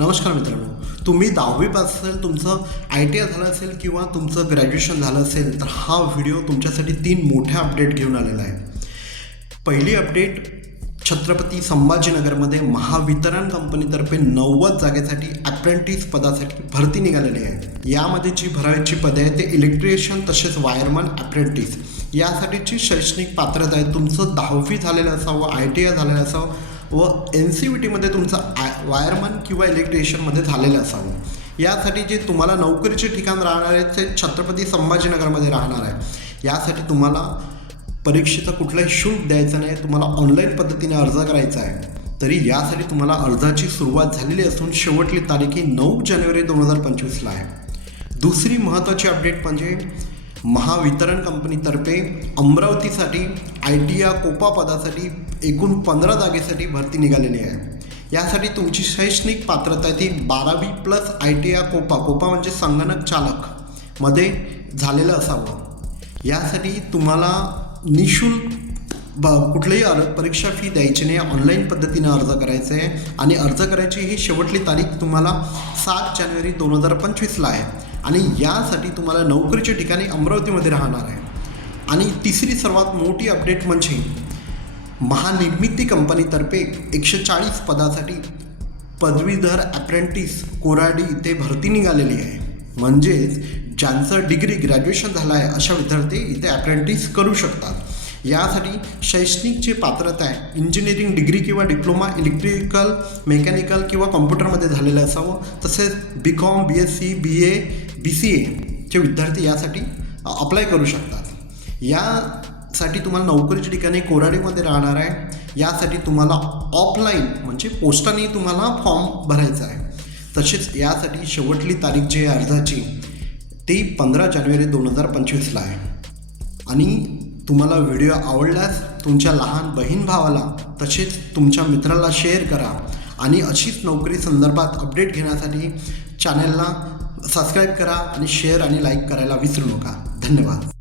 नमस्कार मित्रांनो. तुम्ही दहावी पास असेल तुमचं आय टी आय झालं असेल किंवा तुमचं ग्रॅज्युएशन झालं असेल तर हा व्हिडिओ तुमच्यासाठी तीन मोठ्या अपडेट घेऊन आलेला आहे. पहिली अपडेट छत्रपती संभाजीनगरमध्ये महावितरण कंपनीतर्फे नव्वद जागेसाठी अप्रेंटिस पदासाठी भरती निघालेली आहे. यामध्ये जी भरायची पदे आहेत ते इलेक्ट्रिशियन तसेच वायरमन अप्रेंटिस यासाठीची शैक्षणिक पात्रता आहे तुमचं दहावी झालेलं असावं आय टी आय झालेलं असावं व एन सी व्ही टीमध्ये तुमचं आय वायरमन किंवा इलेक्ट्रिशियनमध्ये झालेलं असावं. यासाठी जे तुम्हाला नोकरीचे ठिकाण राहणार आहे ते छत्रपती संभाजीनगरमध्ये राहणार आहे. यासाठी तुम्हाला परीक्षेचं कुठलंही शुल्क द्यायचं नाही तुम्हाला ऑनलाईन पद्धतीने अर्ज करायचा आहे. तरी यासाठी तुम्हाला अर्जाची सुरुवात झालेली असून शेवटली तारीख ही नऊ जानेवारी दोन हजार पंचवीसला आहे. दुसरी महत्त्वाची अपडेट म्हणजे महावितरण कंपनीतर्फे अमरावतीसाठी आय टी या कोपा पदासाठी एकूण पंधरा जागेसाठी भरती निघालेली आहे. यासाठी तुमची शैक्षणिक पात्रता आहे ती बारावी plus I T I COPA. COPA म्हणजे संगणक चालकमध्ये झालेलं असावं. यासाठी तुम्हाला निशुल्क ब कुठलीही अर्ज परीक्षा फी द्यायची नाही. ऑनलाईन पद्धतीने अर्ज करायचा आहे. आणि अर्ज करायची ही शेवटली तारीख तुम्हाला सात जानेवारी दोन हजार पंचवीसला आहे. आणि यासाठी तुम्हाला नोकरीच्या ठिकाणी अमरावतीमध्ये राहणार आहे. आणि तिसरी सर्वात मोठी अपडेट म्हणजे महानिर्मिती कंपनीतर्फे एकशे चाळीस पदासाठी पदवीधर ॲप्रेंटिस कोराडी इथे भरती निघालेली आहे. म्हणजेच ज्यांचं डिग्री ग्रॅज्युएशन झालं आहे अशा विद्यार्थी इथे ॲप्रेंटिस करू शकतात. यासाठी शैक्षणिक जे पात्रता आहे. इंजिनिअरिंग डिग्री किंवा डिप्लोमा इलेक्ट्रिकल मेकॅनिकल किंवा कॉम्प्युटरमध्ये झालेलं असावं. तसेच B com B S C B A B C एचे विद्यार्थी यासाठी अप्लाय करू शकतात. साठी तुम्हाला नोकरीच्या ठिकाणी कोराडीमध्ये राहणार आहे. यासाठी तुम्हाला ऑफलाईन म्हणजे पोस्टाने तुम्हाला फॉर्म भरायचा आहे. तसेच यासाठी शेवटली तारीख जी आहे अर्जाची ती पंधरा जानेवारी दोन हजार पंचवीसला आहे. आणि तुम्हाला व्हिडिओ आवडल्यास तुमच्या लहान बहीण भावाला तसेच तुमच्या मित्राला शेअर करा. आणि अशीच नोकरी संदर्भात अपडेट घेण्यासाठी चॅनलला सबस्क्राईब करा आणि शेअर आणि लाईक करायला विसरू नका. धन्यवाद.